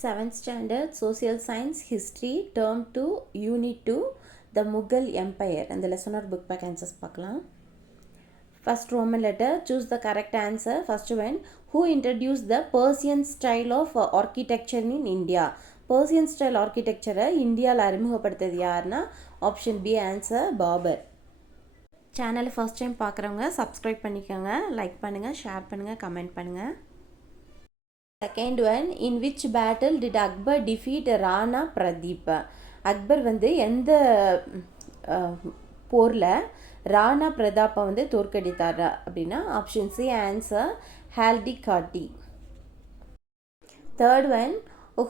7th standard social science history term 2 unit 2 the Mughal empire and the lesson or book back answers பார்க்கலாம். First Roman letter, choose the correct answer. First one, who introduced the Persian style of architecture in India? Persian style architecture இந்தியாவில் அறிமுகப்படுத்தது யாருன்னா option B answer Babur. சேனலை first time பார்க்குறவங்க subscribe பண்ணிக்கோங்க, like பண்ணுங்கள், share பண்ணுங்கள், comment பண்ணுங்கள். Second one, in which battle did Akbar defeat Rana Pratap? Akbar வந்து எந்த போரில் ராணா பிரதாப்பை வந்து தோற்கடித்தார் அப்படின்னா option C answer Haldighati. Third one,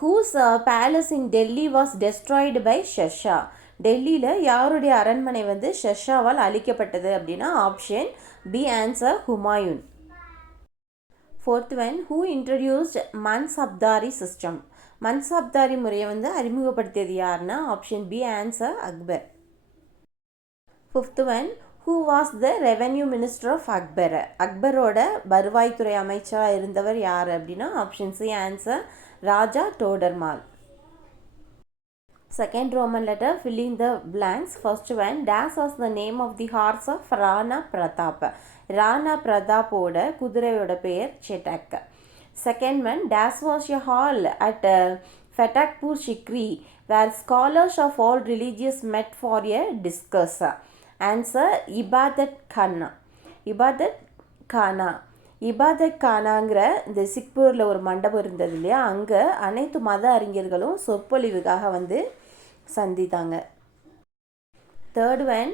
whose palace in Delhi was destroyed by Sher Shah? டெல்லியில் யாருடைய அரண்மனை வந்து ஷெர்ஷாவால் அழிக்கப்பட்டது அப்படின்னா option B answer Humayun. Fourth one, who introduced Mansabdari system? Mansabdari முறையை வந்து அறிமுகப்படுத்தியது யாருன்னா option B answer Akbar. Fifth one, who was the revenue minister of Akbar? அக்பரோட வருவாய்த்துறை அமைச்சராக இருந்தவர் யார் அப்படின்னா option C answer Raja Todarmal. Second Roman letter, filling the blanks. First one, dash was the name of the horse of Rana Pratap. Rana Pratapோட குதிரையோட பெயர் செட்டக். Second one, dash was a hall at Fatakpur Sikri where scholars of all religions met for a discuss. Answer Ibadat Khana. இபாதத் கானா. இபாதத் கானாங்கிற இந்த சிக்பூரில் ஒரு மண்டபம் இருந்தது இல்லையா, அங்கே அனைத்து மத அறிஞர்களும் சொற்பொழிவுக்காக வந்து சந்தித்தாங்க. Third one,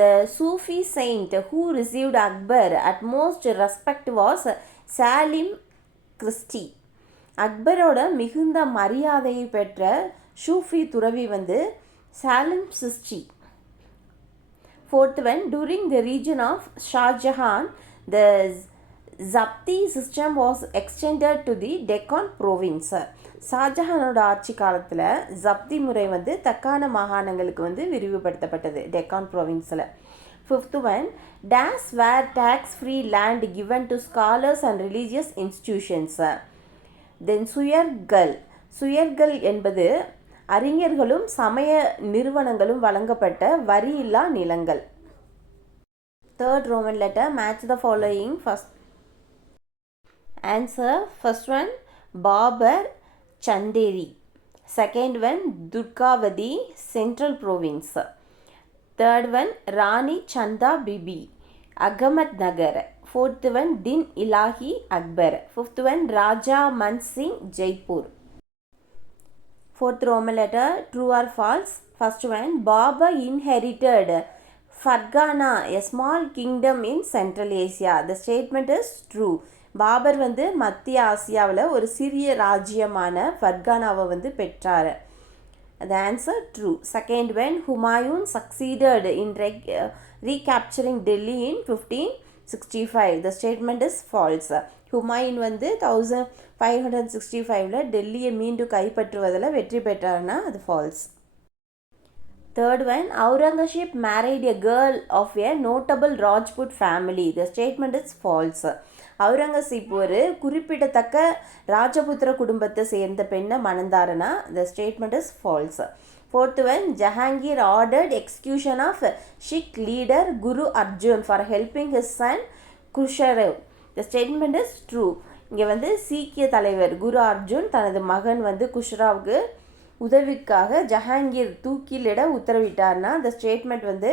the Sufi saint who received Akbar at most respect was Salim Chishti. அக்பரோட மிகுந்த மரியாதையை பெற்ற சூஃபி துறவி வந்து Salim Chishti. Fourth one, during the reign of Shah Jahan the zabti system was extended to the Deccan province. ஷாஜஹானோட ஆட்சி காலத்தில் ஜப்தி முறை வந்து தக்கான மாகாணங்களுக்கு வந்து விரிவுபடுத்தப்பட்டது டெக்கான் ப்ரோவின்ஸில். Fifth one, these were tax free land given to scholars and religious institutions. தென் சுயர்கள். சுயர்கள் என்பது அறிஞர்களும் சமய நிறுவனங்களும் வழங்கப்பட்ட வரியில்லா நிலங்கள். Third Roman letter, match the following. First answer, first one Babur Chanderi. Second one Durgavati central province. Third one Rani Chand Bibi Ahmadnagar. Fourth one Din Ilahi Akbar. Fifth one Raja Man Singh Jaipur. Fourth Roman letter, true or false. First one, Babur inherited Farghana a small kingdom in central Asia. The statement is true. Babur வந்து மத்திய ஆசியாவில் ஒரு சிறிய ராஜ்யமான ஃபர்கானாவை வந்து பெற்றார். The answer true. Second one, Humayun succeeded in recapturing Delhi in 1565. The statement is false. Humayun வந்து 1565 டெல்லியை மீண்டும் கைப்பற்றுவதில் வெற்றி பெற்றார்னா அது false. Third one, Aurangzeb married a girl of a notable Rajput family. The statement is false. Aurangzeb ஒரு குறிப்பிடத்தக்க ராஜபுத்திர குடும்பத்தை சேர்ந்த பெண்ணை மணந்தாருன்னா the statement is false. Fourth one, Jahangir ordered execution of Sikh leader Guru Arjun for helping his son Khusrau. The statement is true. இங்கே வந்து சீக்கிய தலைவர் குரு அர்ஜுன் தனது மகன் வந்து குஷ்ராவுக்கு உதவிக்காக ஜஹாங்கீர் தூக்கிலிட உத்தரவிட்டார்னா த ஸ்டேட்மெண்ட் வந்து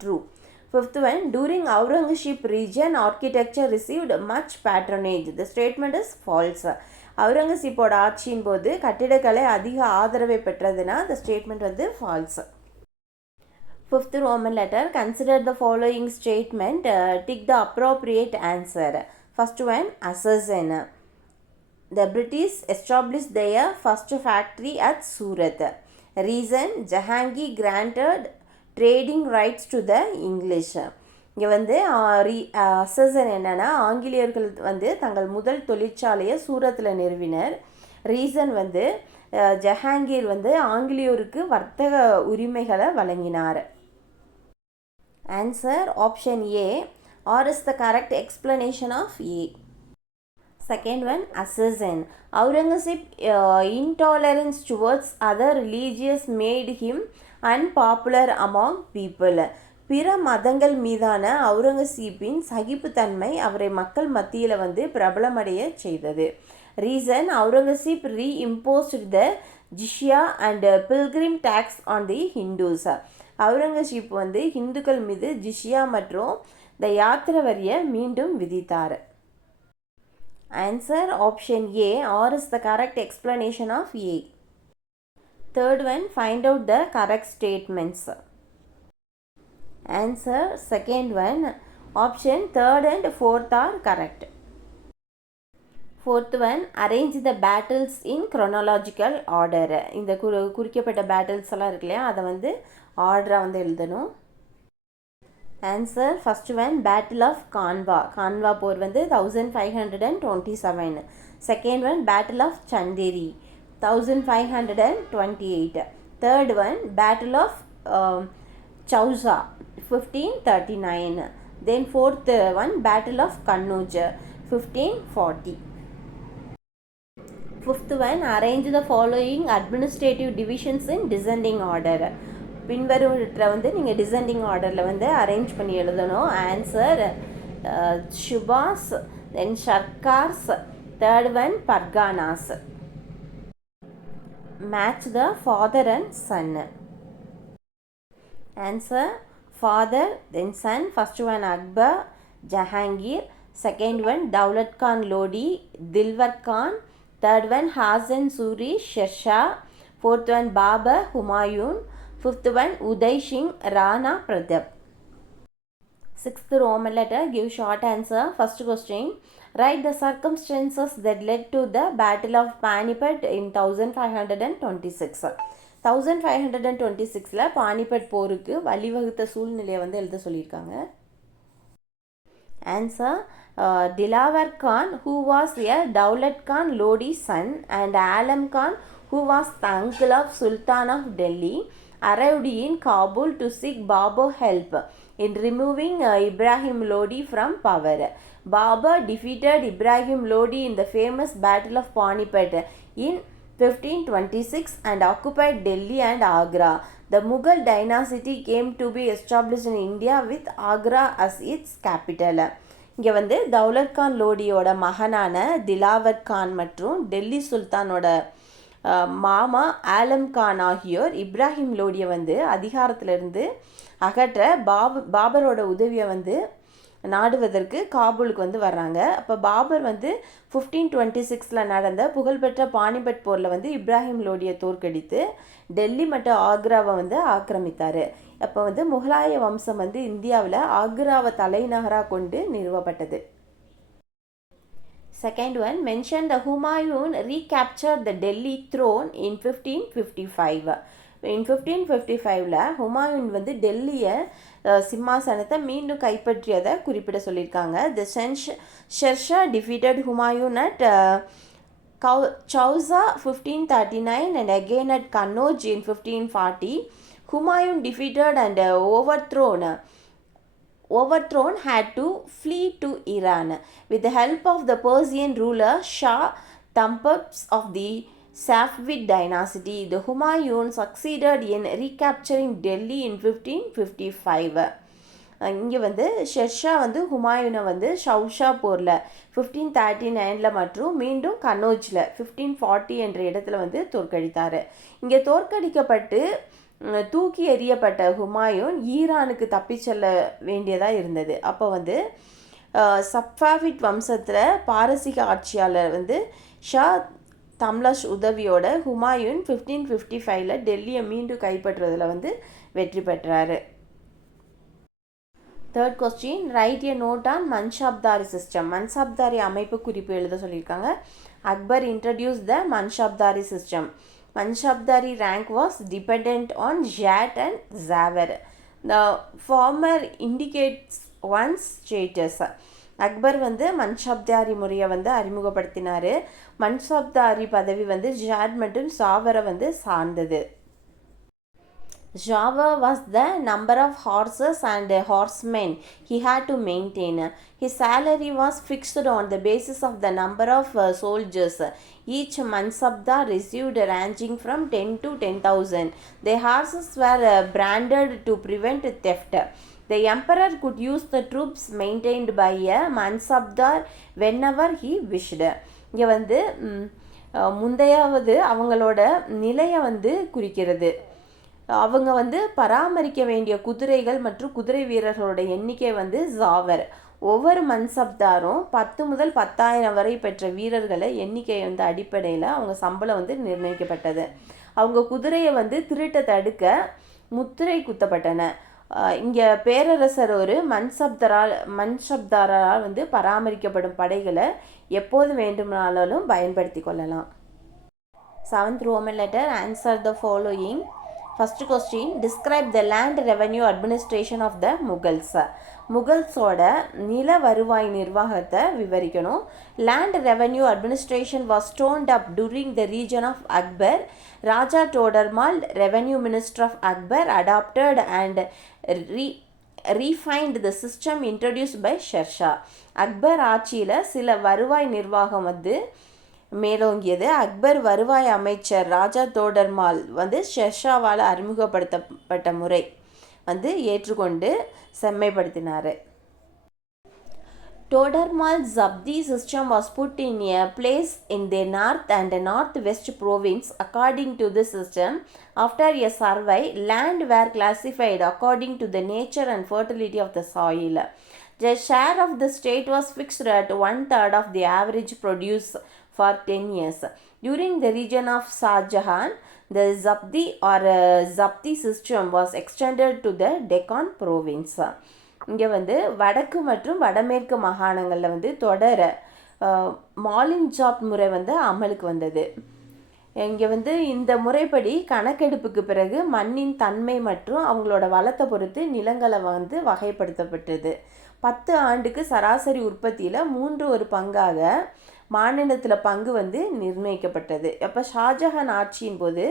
true. Fifth one, during Aurangzeb reign architecture received much patronage. The statement is false. அவுரங்கசீப்போட ஆட்சியின் போது கட்டிடக்கலை அதிக ஆதரவை பெற்றதுன்னா த ஸ்டேட்மெண்ட் வந்து false. Fifth Roman letter, consider the following statement, tick the appropriate answer. First one, assertion. The British established their first factory at Surat. Reason, Jahangir granted trading rights to the English. இங்கே வந்து assertion என்னென்னா ஆங்கிலேயர்கள் வந்து தங்கள் முதல் தொழிற்சாலையை சூரத்தில் நிறுவினர். ரீசன் வந்து ஜஹாங்கீர் வந்து ஆங்கிலேயருக்கு வர்த்தக உரிமைகளை வழங்கினார். Answer option A, R is the correct explanation of A. Second one, assassin. Aurangzeb intolerance towards other religions made him unpopular among people. பிற மதங்கள் மீதான அவுரங்கசீப்பின் சகிப்புத்தன்மை அவரை மக்கள் மத்தியில் வந்து பிரபலமடைய செய்தது. Reason, Aurangzeb reimposed the jizya and pilgrim tax on the Hindus. Aurangzeb வந்து ஹிந்துக்கள் மீது ஜிஷ்யா மற்றும் த யாத்திரை வரியை மீண்டும் விதித்தார். Answer option A, or is the correct explanation of A. Third one, find out the correct statements. Answer second one, option third and fourth are correct. Fourth one, arrange the battles in chronological order. இந்த குறிக்கப்பட்ட battles எல்லாம் இருக்கு இல்லையா, அதை வந்து ஆர்டராக வந்து எழுதணும். Answer first one, battle of Khanwa. Khanwa போர் வந்து 1527. Second one, battle of Chanderi 1528. Third one, battle of Chausa 1539. Then fourth one, battle of Kannauj 1540. Fifth one, arrange the following administrative divisions in descending order. பின்வருவற்றில் வந்து நீங்கள் டிசெண்டிங் ஆர்டரில் வந்து அரேஞ்ச் பண்ணி எழுதணும். Answer subahs, then sarkars, third one parganas. Match the father and son. Answer father, then son. First one Akbar, Jahangir. Second one Daulat Khan Lodi, Dilawar Khan. Third one Hasan Suri, Sher Shah. Fourth one Babur, Humayun. Fifth one, Uday Singh, Rana Pratap. Sixth Roman letter, give short answer. First question, write the circumstances that led to the Battle of Panipat in 1526. 1526ல Panipat போருக்கு வழிவகுத்த சூழ்நிலையை வந்து எழுத சொல்லியிருக்காங்க. Answer, Dilawar Khan, who was a Daulat Khan Lodi's son, and Alam Khan, who was the uncle of Sultan of Delhi, arrived in Kabul to seek Babur help in removing Ibrahim Lodi from power. Babur defeated Ibrahim Lodi in the famous Battle of Panipat in 1526 and occupied Delhi and Agra. The Mughal dynasty came to be established in India with Agra as its capital. இங்கே வந்து தௌலத் கான் லோடியோட மகனான திலாவர் கான் மற்றும் டெல்லி சுல்தானோட மாமா ஆலம் கான் ஆகியோர் இப்ராஹிம் லோடியை வந்து அதிகாரத்திலிருந்து அகற்ற பாபரோட உதவியை வந்து நாடுவதற்கு காபூலுக்கு வந்து வர்றாங்க. அப்போ பாபர் வந்து 1526 நடந்த புகழ்பெற்ற பானிபட் போரில் வந்து இப்ராஹிம் லோடியை தோற்கடித்து டெல்லி மற்றும் ஆக்ராவை வந்து ஆக்கிரமித்தார். அப்போ வந்து முகலாய வம்சம் வந்து இந்தியாவில் ஆக்ராவை தலைநகராக கொண்டு நிறுவப்பட்டது. Second one, mention the Humayun recaptured the Delhi throne in 1555. In 1555ல Humayun வந்து டெல்லியை சிம்மாசனத்தை மீண்டும் கைப்பற்றியதை குறிப்பிட சொல்லியிருக்காங்க. The Shershah defeated Humayun at Chausa 1539 and again at Kannauj in 1540. Humayun defeated and overthrown had to flee to Iran. With the help of the Persian ruler Shah Tahmasp of the Safavid dynasty, the Humayun succeeded in recapturing Delhi in 1555. இங்கே வந்து ஷெர்ஷா வந்து ஹுமாயூனை வந்து ஷவுஷா போரில் 1539 மற்றும் மீண்டும் கன்னோஜில் 1540 என்ற இடத்துல வந்து தோற்கடித்தார். இங்கே தோற்கடிக்கப்பட்டு தூக்கி எறியப்பட்ட ஹுமாயூன் ஈரானுக்கு தப்பி செல்ல வேண்டியதாக இருந்தது. அப்போ வந்து சஃபாவிட் வம்சத்தில் பாரசீக ஆட்சியாளர் வந்து ஷா தம்லஷ் உதவியோட ஹுமாயூன் 1555ல் டெல்லியை மீண்டும் கைப்பற்றுவதில் வந்து வெற்றி பெற்றார். Third question, write a note on Mansabdari system. Mansabdari அமைப்பு குறிப்பு எழுத சொல்லியிருக்காங்க. Akbar introduce the Mansabdari system. Manshabdari rank was dependent on Jat and Zawar. The former indicates one's status. Akbar வந்து மன்ஷாப்தாரி முறையை வந்து அறிமுகப்படுத்தினார். மன்ஷாப்தாரி பதவி வந்து ஜாட் மற்றும் சாவரை வந்து சார்ந்தது. Java was the number of horses and horsemen he had to maintain. His salary was fixed on the basis of the number of soldiers. Each mansabdar received ranging from 10 to 10,000. The horses were branded to prevent theft. The emperor could use the troops maintained by a mansabdar whenever he wished. இங்கே வந்து முந்தையாவது அவங்களோட நிலையை வந்து குறிக்கிறது. அவங்க வந்து பராமரிக்க வேண்டிய குதிரைகள் மற்றும் குதிரை வீரர்களோட எண்ணிக்கை வந்து ஜாவர். ஒவ்வொரு மன்சப்தாரும் 10 முதல் 10,000 வரை பெற்ற வீரர்களை எண்ணிக்கை வந்து அடிப்படையில் அவங்க சம்பளம் வந்து நிர்ணயிக்கப்பட்டது. அவங்க குதிரையை வந்து திருட்ட தடுக்க முத்திரை குத்தப்பட்டன. இங்கே பேரரசர் ஒரு மன்சப்தாரால் வந்து பராமரிக்கப்படும் படைகளை எப்போது வேண்டுமானாலும் பயன்படுத்தி கொள்ளலாம். 7th Roman letter, answer the following. First question, describe the land revenue administration of the Mughals. முகல்ஸோட நில வருவாய் நிர்வாகத்தை விவரிக்கணும். Land revenue administration was stoned up during the region of Akbar. Raja Todarmal, revenue minister of Akbar, adopted and refined the system introduced by Sher Shah. Akbar ஆட்சியில் சில வருவாய் நிர்வாகம் வந்து மேலோங்கியது. அக்பர் வருவாய் அமைச்சர் ராஜா தோடர்மால் வந்து ஷெர்ஷாவால் அறிமுகப்படுத்தப்பட்ட முறை வந்து ஏற்றுக்கொண்டு செம்மைப்படுத்தினார். Todarmal Zabdi system was put in a place in the north and northwest province. According to this system, after a survey, land were classified according to the nature and fertility of the soil. The share of the state was fixed at 1/3 of the average produce for 10 years. During the region of Shahjahan, the Zabdi or Zabdi system was extended to the Deccan province. இங்கே வந்து வடக்கு மற்றும் வடமேற்கு மாகாணங்களில் வந்து தொடர மாலின் job முறை வந்து அமலுக்கு வந்தது. இங்கே வந்து இந்த முறைப்படி கணக்கெடுப்புக்கு பிறகு மண்ணின் தன்மை மற்றும் அவங்களோட வளத்தை பொறுத்து நிலங்களை வந்து வகைப்படுத்தப்பட்டது. 10 ஆண்டுக்கு சராசரி உற்பத்தியில் 3 பங்காக மாநிலத்தில் பங்கு வந்து நிர்ணயிக்கப்பட்டது. அப்போ ஷாஜஹான் ஆட்சியின் போது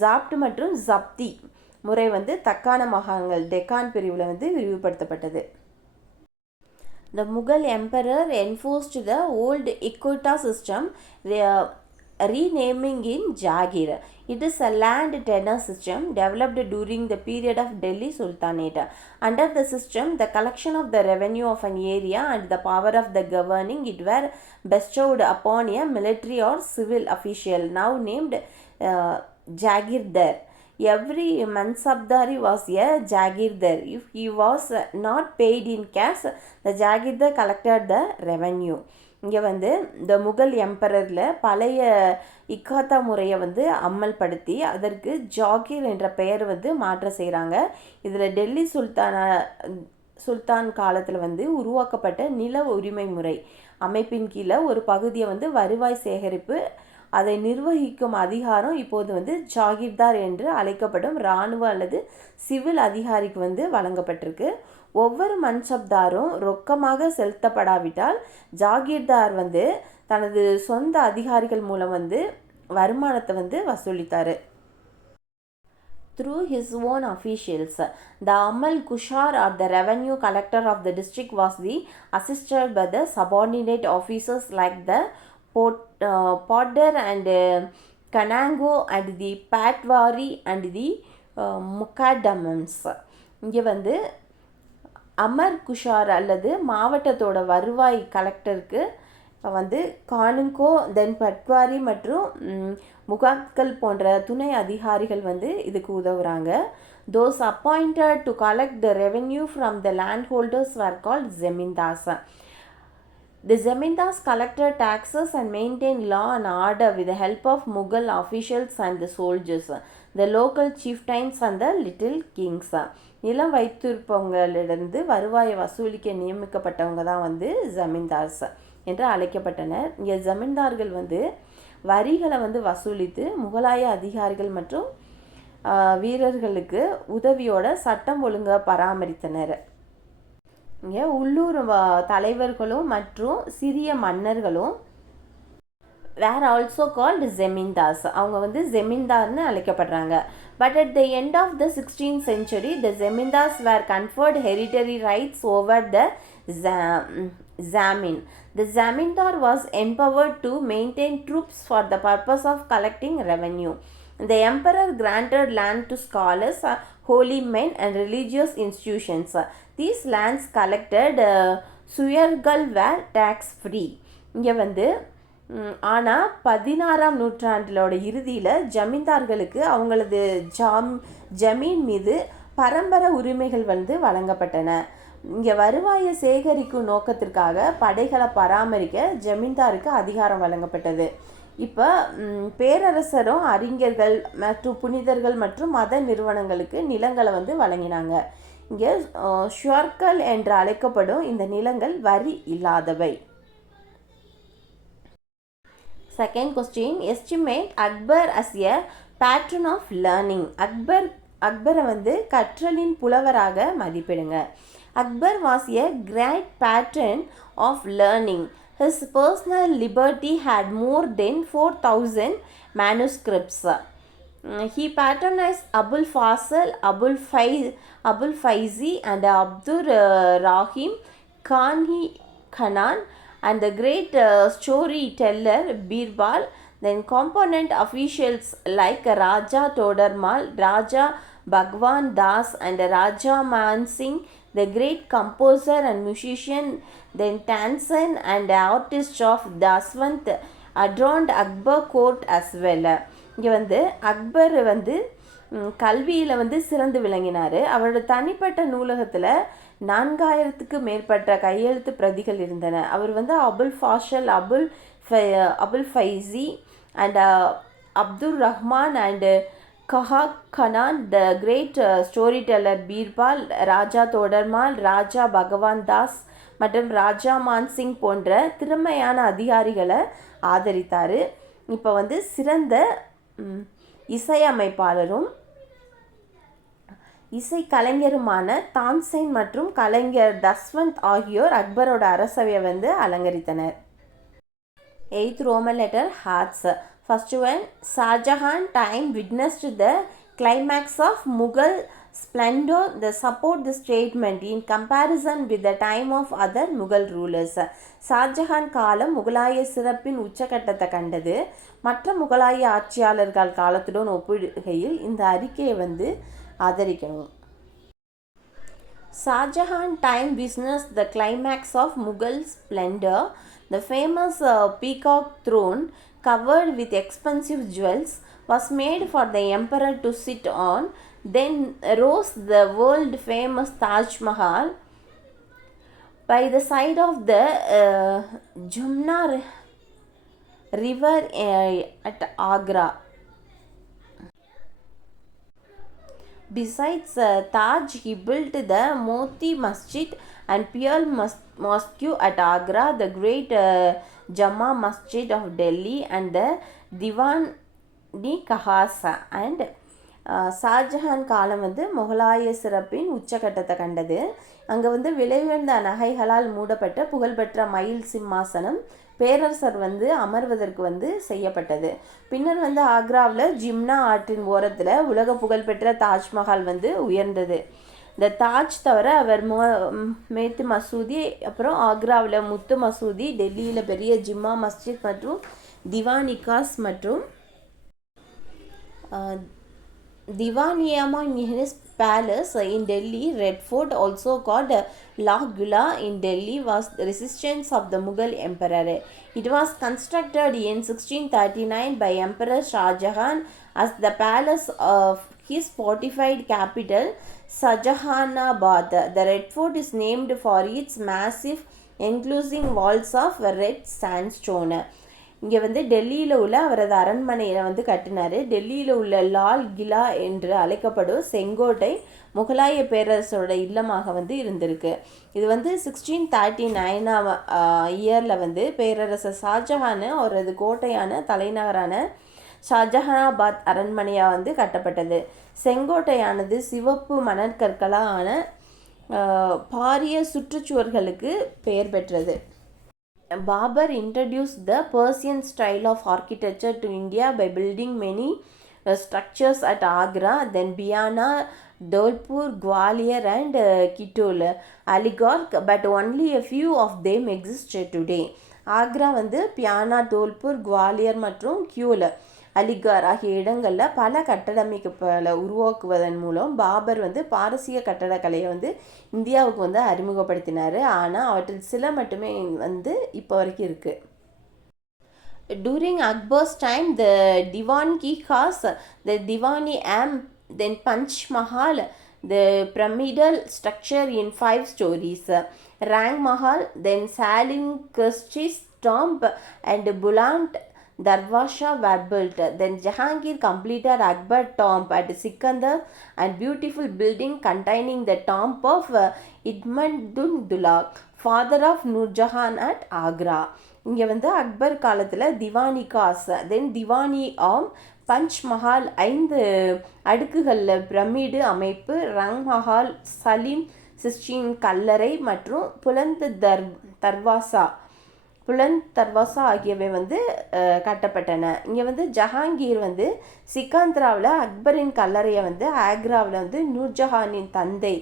ஜாப்ட் மற்றும் ஜப்தி முறை வந்து தக்கான மாகாணங்கள் டெக்கான் பிரிவில் வந்து விரிவுபடுத்தப்பட்டது. The Mughal emperor enforced the old Equata system, renaming in Jagir. It is a land tenure system developed during the period of Delhi Sultanate. Under the system, the collection of the revenue of an area and the power of the governing it were bestowed upon a military or civil official, now named Jagirdar. Every mansabdari was a Jagirdar. If he was not paid in cash, the Jagirdar collected the revenue. இங்கே வந்து இந்த முகல் எம்பரரில் பழைய இக்காத்தா முறையை வந்து அமல்படுத்தி அதற்கு ஜாகீர் என்ற பெயர் வந்து மாற்ற செய்கிறாங்க. இதில் டெல்லி சுல்தான் காலத்தில் வந்து உருவாக்கப்பட்ட நில உரிமை முறை அமைப்பின் கீழே ஒரு பகுதியை வந்து வருவாய் சேகரிப்பு அதை நிர்வகிக்கும் அதிகாரம் இப்போது வந்து ஜாகிர்தார் என்று அழைக்கப்படும் இராணுவ அல்லது சிவில் அதிகாரிக்கு வந்து வழங்கப்பட்டிருக்கு. ஒவ்வொரு மன்சப்தாரும் ரொக்கமாக செலுத்தப்படாவிட்டால் ஜாகிர்தார் வந்து தனது சொந்த அதிகாரிகள் மூலம் வந்து வருமானத்தை வந்து வசூலித்தார். Through his own officials, the Amal Kushar or the revenue collector of the district was assisted by the subordinate officers like the Potter and Kanango and the Patwari and the Mukaddamans. இங்கே வந்து அமர் குஷார் அல்லது மாவட்டத்தோட வருவாய் கலெக்டருக்கு வந்து கானுங்கோ தென் பட்வாரி மற்றும் முகாத்கள் போன்ற துணை அதிகாரிகள் வந்து இதுக்கு உதவுறாங்க. Those appointed to collect the revenue from the landholders were called zemindars. The zemindars collected taxes and maintained law and order with the help of Mughal officials and the soldiers, the local chieftains and the little kings. நிலம் வைத்திருப்பவங்களிலிருந்து வருவாயை வசூலிக்க நியமிக்கப்பட்டவங்க தான் வந்து ஜமீன்தார்ஸ் என்று அழைக்கப்பட்டனர். இங்கே ஜமீன்தார்கள் வந்து வரிகளை வந்து வசூலித்து முகலாய அதிகாரிகள் மற்றும் வீரர்களுக்கு உதவியோட சட்டம் ஒழுங்கை பராமரித்தனர். இங்கே உள்ளூர் தலைவர்களும் மற்றும் சிறிய மன்னர்களும் were also called zemindars. அவங்க வந்து ஜெமீன்தார்னு அழைக்கப்படுறாங்க. But at the end of the 16th century, the zemindars were conferred hereditary rights over the zamin. The zamindar was empowered to maintain troops for the purpose of collecting revenue. The emperor granted land to scholars, holy men and religious institutions. These lands collected suyargal were tax free. இங்கே வந்து ஆனால் 16ஆம் நூற்றாண்டிலோட இறுதியில் ஜமீன்தார்களுக்கு அவங்களது ஜமீன் மீது பரம்பரை உரிமைகள் வந்து வழங்கப்பட்டன. இங்கே வருவாயை சேகரிக்கும் நோக்கத்திற்காக படைகளை பராமரிக்க ஜமீன்தாருக்கு அதிகாரம் வழங்கப்பட்டது. இப்போ பேரரசரும் அறிஞர்கள் மற்றும் புனிதர்கள் மற்றும் மத நிறுவனங்களுக்கு நிலங்களை வந்து வழங்கினாங்க. இங்கே ஷுவர்கள் என்று அழைக்கப்படும் இந்த நிலங்கள் வரி இல்லாதவை. Second question, estimate Akbar as a patron of learning. அக்பரை வந்து கற்றலின் புலவராக மதிப்பிடுங்க. Akbar was a great patron of learning. His personal liberty had more than 4,000 manuscripts. He patronized Abul Fasal, Abul Faizi and Abdur Rahim Khanan and the great storyteller Birbal. Then component officials like Raja Todarmal, Raja Bhagwan Das and Raja Man Singh, the great composer and musician, then Tansen and artist of Daswant adorned Akbar court as well. இங்கே வந்து அக்பர் வந்து கல்வியில் வந்து சிறந்து விளங்கினார். அவரோட தனிப்பட்ட நூலகத்தில் 4000க்கு மேற்பட்ட கையெழுத்து பிரதிகள் இருந்தன. அவர் வந்து Abul Fazl, Abul Faizi and Abdul Rahman and Khanan, the great story teller Birbal, Raja Todarmal, Raja Bhagwan Das மற்றும் ராஜா மான்சிங் போன்ற திறமையான அதிகாரிகளை ஆதரித்தார். இப்போ வந்து சிறந்த இசையமைப்பாளரும் இசைக்கலைஞருமான தான்சேன் மற்றும் கலைஞர் தஸ்வந்த் ஆகியோர் அக்பரோட அரசவையை வந்து அலங்கரித்தனர். 8th Roman letter hearts. First one, Shahjahan time witnessed the climax of Mughal splendor. The support the statement in comparison with the time of other Mughal rulers. Shahjahan காலம் முகலாய சிறப்பின் உச்சகட்டத்தை கண்டது. மற்ற முகலாய ஆட்சியாளர்கள் காலத்துடன் ஒப்பிடுகையில் இந்த அறிக்கையை வந்து ஆதரிக்கணும். Shahjahan time witnessed the climax of Mughal splendor. The famous peacock throne covered with expensive jewels was made for the emperor to sit on. Then rose the world famous Taj Mahal by the side of the Jumna river at Agra. Besides Taj, he built the Moti Masjid and Pearl Mosque at Agra, the great Jama Masjid of Delhi and the Diwan-i-Khasa. And Shahjahan காலம் வந்து முகலாய சிறப்பின் உச்சகட்டத்தை கண்டது. அங்கே வந்து விலையுயர்ந்த நகைகளால் மூடப்பட்ட புகழ்பெற்ற மயில் சிம்மாசனம் பேரரசர் வந்து அமர்வதற்கு வந்து செய்யப்பட்டது. பின்னர் வந்து ஆக்ராவில் ஜிம்னா ஆற்றின் ஓரத்தில் உலக புகழ்பெற்ற தாஜ்மஹால் வந்து உயர்ந்தது. இந்த தாஜ் தவிர அவர் மேத்து மசூதி, அப்புறம் ஆக்ராவில் முத்து மசூதி, டெல்லியில் பெரிய ஜிம்மா மஸ்ஜித் மற்றும் திவானிகாஸ் மற்றும் Diwan-i-Ama in his palace in Delhi. Red Fort, also called Lal Qila in Delhi, was the resistance of the Mughal emperor. It was constructed in 1639 by Emperor Shah Jahan as the palace of his fortified capital Shahjahanabad. The Red Fort is named for its massive enclosing walls of red sandstone. இங்கே வந்து டெல்லியில் உள்ள அவரது அரண்மனையை வந்து கட்டினார். டெல்லியில் உள்ள லால் கிலா என்று அழைக்கப்படும் செங்கோட்டை முகலாய பேரரசோட இல்லமாக வந்து இருந்திருக்கு. இது வந்து 1639 இயரில் வந்து பேரரசர் ஷாஜஹான் அவரது கோட்டையான தலைநகரான ஷாஜஹானாபாத் அரண்மனையாக வந்து கட்டப்பட்டது. செங்கோட்டையானது சிவப்பு மணற்கற்களான பாரிய சுற்றுச்சுவர்களுக்கு பெயர் பெற்றது. Babur introduced the Persian style of architecture to India by building many structures at Agra, then Biana, Dholpur, Gwalior and Kitol, Aligarh, but only a few of them exist today. Agra வந்து பியானா, தோல்பூர், குவாலியர் மற்றும் கியூல், அலிகார் ஆகிய இடங்களில் பல கட்டடமைப்புகளை உருவாக்குவதன் மூலம் பாபர் வந்து பாரசீக கட்டடக்கலையை வந்து இந்தியாவுக்கு வந்து அறிமுகப்படுத்தினார். ஆனால் அவற்றில் சில மட்டுமே வந்து இப்போ வரைக்கும் இருக்குது. During Akbar's time, the Diwan Ki Khas, the Diwani Am, then Panch Mahal, the pyramidal structure in 5 stories, Rang Mahal, then Salim Kirsti's tomb and Buland Darwaza were built. Then Jahangir completed Akbar tomb at Sikandar and beautiful building containing the tomb of Idmandullah, father of Nurjahan at Agra. இங்கே வந்து அக்பர் காலத்தில் diwani cos, தென் திவானி ஆம், punch Mahal 5 அடுக்குகளில் pyramid அமைப்பு, ரங் மஹால், சலீம் சிஸ்டின் கல்லறை மற்றும் புலந்த் தர்வாசா ஆகியவை வந்து கட்டப்பட்டன. இங்கே வந்து ஜஹாங்கீர் வந்து சிக்காந்திராவில் அக்பரின் கல்லறையை வந்து ஆக்ராவில் வந்து நூர்ஜஹானின் தந்தை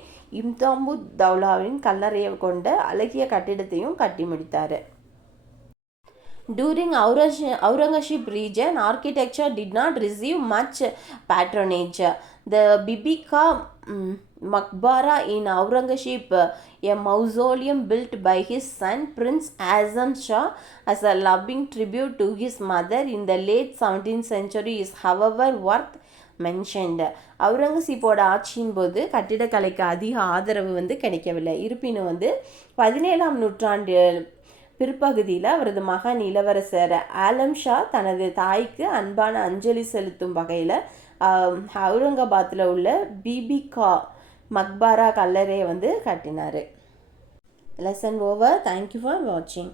இம்தாமுத் தௌலாவின் கல்லறையை கொண்ட அழகிய கட்டிடத்தையும் கட்டி முடித்தார். During Aurangzeb region, architecture did not receive much patronage. The Bibi Ka Maqbara in Aurangzeb, a mausoleum built by his son Prince Azam Shah as a loving tribute to his mother in the late 17th century, is however worth mentioned. அவுரங்கசீப்போட ஆட்சியின் போது கட்டிடக்கலைக்கு அதிக ஆதரவு வந்து கிடைக்கவில்லை. இருப்பினும் வந்து 17ஆம் நூற்றாண்டு பிற்பகுதியில் அவரது மகன் இளவரசர் ஆலம் ஷா தனது தாய்க்கு அன்பான அஞ்சலி செலுத்தும் வகையில் அவுரங்காபாத்தில் உள்ள பிபி கா மக்பாரா கல்லறையை வந்து கட்டினார். Lesson over. தேங்க்யூ ஃபார் வாட்சிங்.